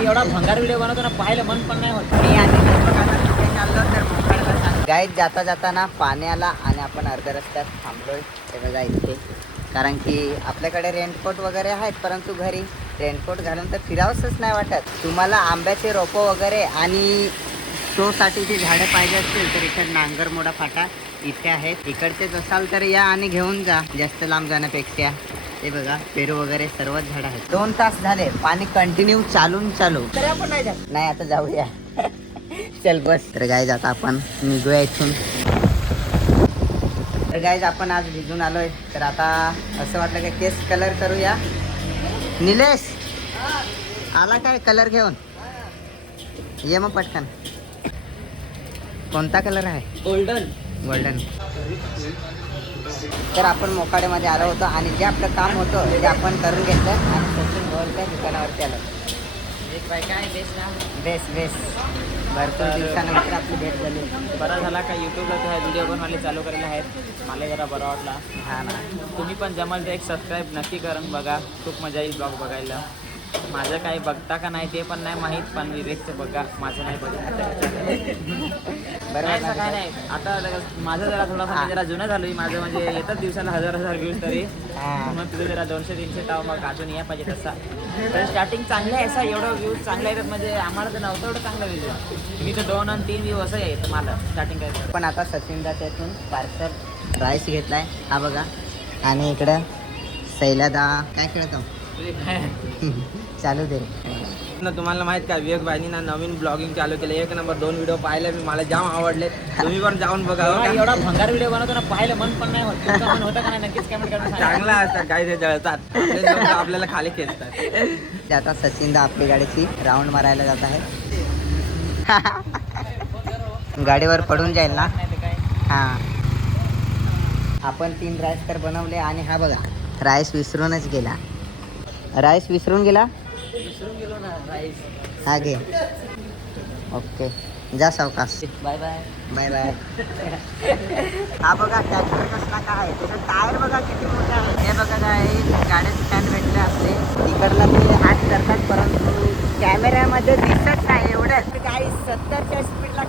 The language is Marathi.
एवढा भंगार व्हिडिओ बनवतो ना, पाहायला मन पण नाही होत. मी आणि चाललो तर गाईत जाता जाताना पाण्याला आणि आपण अर्ध्या रस्त्यात थांबलोय ते बघा इथे. कारण की आपल्याकडे रेनकोट वगैरे आहेत, परंतु घरी रेनकोट घालून तर फिरावंसच नाही वाटत. तुम्हाला आंब्याचे रोपं वगैरे आणि शोसाठी जी झाडं पाहिजे असतील तर इकडे नांगरमोडा फाटा इथे आहेत. इकडचेच असाल तर या आणि घेऊन जा, जास्त लांब जाण्यापेक्षा. ते बघा पेरू वगैरे सर्वच झाड आहेत. 2 तास झाले पाणी कंटिन्यू चालू तरी आपण नाही जात. नाही. आता जाऊया. चल बस. तर गाईज आता आपण निघूया इथून. तर गाईज आपण आज भिजून आलोय, तर आता असं वाटलं की केस कलर करूया. निलेश आला काय कलर घेऊन? ये मग पटकन. कोणता कलर आहे? गोल्डन. गोल्डन. तर आपण मोकाड्यामध्ये आलो होतो आणि जे आपलं काम होतं ते आपण करून घेतलं आणि सचिन भोरच्या दुकानावरती आलो. एक बायका आहे बेस्ट ना. बेस भरपूर दिवसानंतर आपली भेट झाली. बरा झाला का यूट्यूबला तो व्हिडिओ बनवायला चालू करायला आहेत. मला जरा बरा वाटला. हा ना. तुम्ही पण जमाल तर एक सबस्क्राईब नक्की करून बघा. खूप मजा येईल ब्लॉग बघायला. माझं काही बघता का नाही ते पण नाही माहीत, पण विवेकचं बघा, माझं नाही बघितलं. बरोबर काय नाही. आता माझं जरा थोडासा म्हणजे जरा जुनं झालं माझं, म्हणजे येतात दिवसाला 1000 व्ह्यूज तरी. मग तुझं जरा 200-300 टाव मग अजून या पाहिजे तसा. तर स्टार्टिंग चांगलं आहे असं, एवढं व्ह्यूज चांगलं येतात म्हणजे आम्हाला तर नव्हतं एवढं चांगलं व्ह्यूज. मी तर 2 आणि 3 व्ह्यू असं येतं मला स्टार्टिंग करायचं. पण आता सचिनदा त्यातून पार्सल राईस घेतलाय हा बघा. आणि इकडं सैलादा काय खेळतो चालू दे. तुम्हाला माहित का विवेक भाईनी ना नवीन ब्लॉगिंग चालू केलं. 1 नंबर 2 व्हिडिओ पाहिले मी, मला जाम आवडले. तुम्ही पण जाऊन बघा. एवढा भंगार व्हिडिओ बनवतो ना, पाहायला मन पण नाही होत. तुमचं मन होतं का नाही नक्कीच कमेंट करून सांगा. चांगला असतात काही ते जळतात आपल्याला खाली खेचतात. आता सचिनदा आपली गाडीची राऊंड मारायला जात आहे. गाडीवर पडून जाईल ना. हा आपण 3 राईस तर बनवले आणि हा बघा राईस विसरूनच गेला. राईस विसरून गेला. विसरून गेलो ना राईस. हा घे. ओके जा सावकाश. Bye bye. Bye bye. हा बघा ट्रॅक्टर कसला काय आहे, त्याचं टायर बघा किती मोठा आहे. हे बघा काय गाड्याचे स्टँड भेटले असले तिकडला ते हात करतात, परंतु कॅमेऱ्यामध्ये दिसत नाही एवढं. काही 70च्या स्पीडला